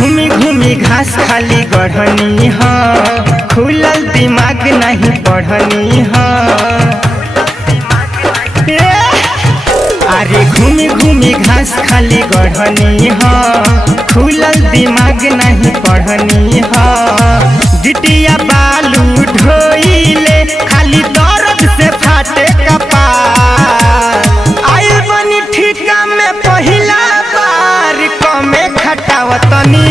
घूमी घूमी घास खाली गढ़नी ह खुलल दिमाग नहीं पढ़नी ह। अरे घूमी घूमी घास खाली गढ़नी ह खुलल दिमाग नहीं पढ़नी ह। गिटिया बालू ढोइले खाली दर्द से फाटे कपार। आइल बनी ठिका में पहिला बार कमे खटावतनी